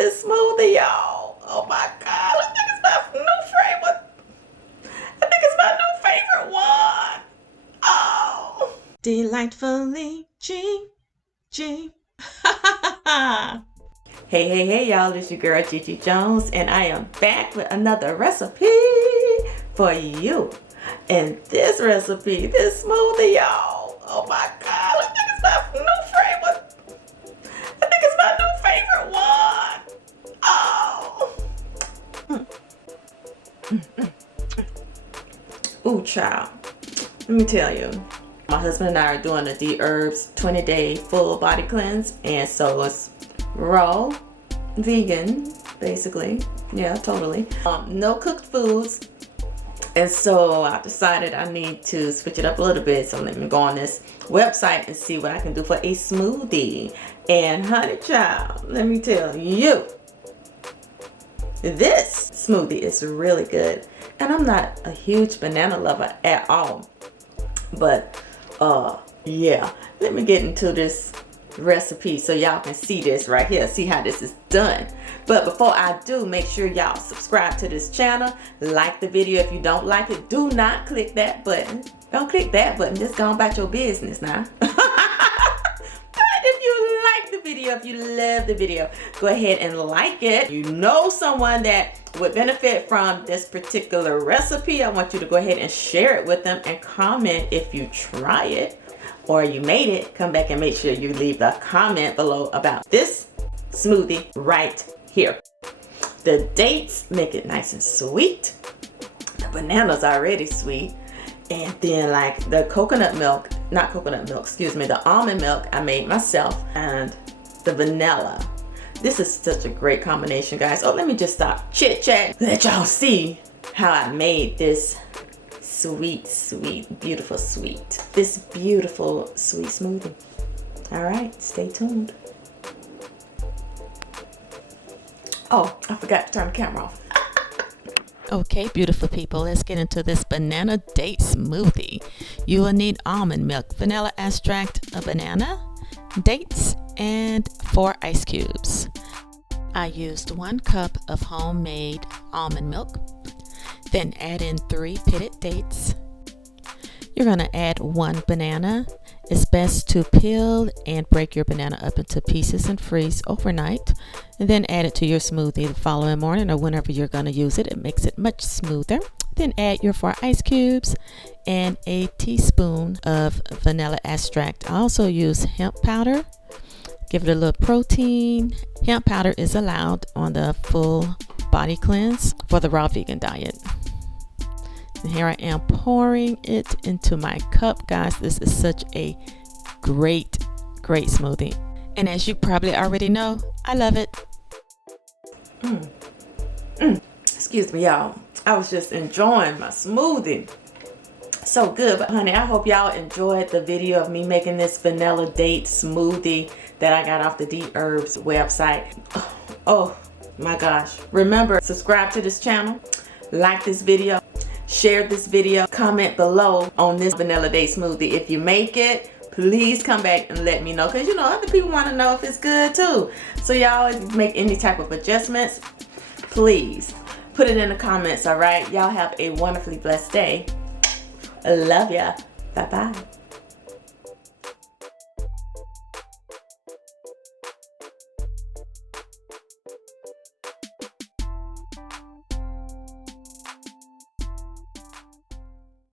this smoothie, y'all. Oh my God, I think it's my new favorite. I think it's my new favorite one. Oh. Delightfully GG. Hey, y'all, it's your girl, Gigi Jones, and I am back with another recipe for you. And this recipe, this smoothie, y'all. Oh my God, I think it's my new favorite. I think it's my new favorite one. Oh. Ooh, child. Let me tell you. My husband and I are doing a DelightfullyGiGi 20-day full body cleanse. And so it's raw, vegan, basically. Yeah, totally. No cooked foods. And so I decided I need to switch it up a little bit. So let me go on this website and see what I can do for a smoothie. And honey child, let me tell you, this smoothie is really good. And I'm not a huge banana lover at all. But yeah, let me get into this recipe so y'all can see this right here, see how this is done. But before I do, make sure y'all subscribe to this channel, like the video. If you don't like it, do not click that button. Don't click that button, just go about your business now. But if you like the video, if you love the video, go ahead and like it. You know someone that would benefit from this particular recipe, I want you to go ahead and share it with them and comment if you try it or you made it. Come back and make sure you leave a comment below about this smoothie right here. The dates make it nice and sweet. The banana's already sweet. And then like the coconut milk, not coconut milk, excuse me, the almond milk I made myself, and the vanilla. This is such a great combination, guys. Oh, let me just stop chit-chat. Let y'all see how I made this sweet, beautiful sweet smoothie. All right, stay tuned. Oh, I forgot to turn the camera off. Okay, beautiful people, let's get into this banana date smoothie. You will need almond milk, vanilla extract, a banana, dates, and 4 ice cubes. I used 1 cup of homemade almond milk. Then add in 3 pitted dates. You're going to add 1 banana. It's best to peel and break your banana up into pieces and freeze overnight. And then add it to your smoothie the following morning or whenever you're going to use it. It makes it much smoother. Then add your 4 ice cubes and a teaspoon of vanilla extract. I also use hemp powder. Give it a little protein. Hemp powder is allowed on the full body cleanse for the raw vegan diet. And here I am pouring it into my cup, guys. This is such a great smoothie. And as you probably already know, I love it. Excuse me, y'all. I was just enjoying my smoothie. So good. But honey, I hope y'all enjoyed the video of me making this vanilla date smoothie that I got off the DelightfullyGiGi website. Oh my gosh. Remember, subscribe to this channel, like this video, share this video, comment below on this vanilla date smoothie. If you make it, please come back and let me know, because you know other people want to know if it's good too. So y'all, if you make any type of adjustments, please put it in the comments. All right, y'all have a wonderfully blessed day. I love ya. Bye bye.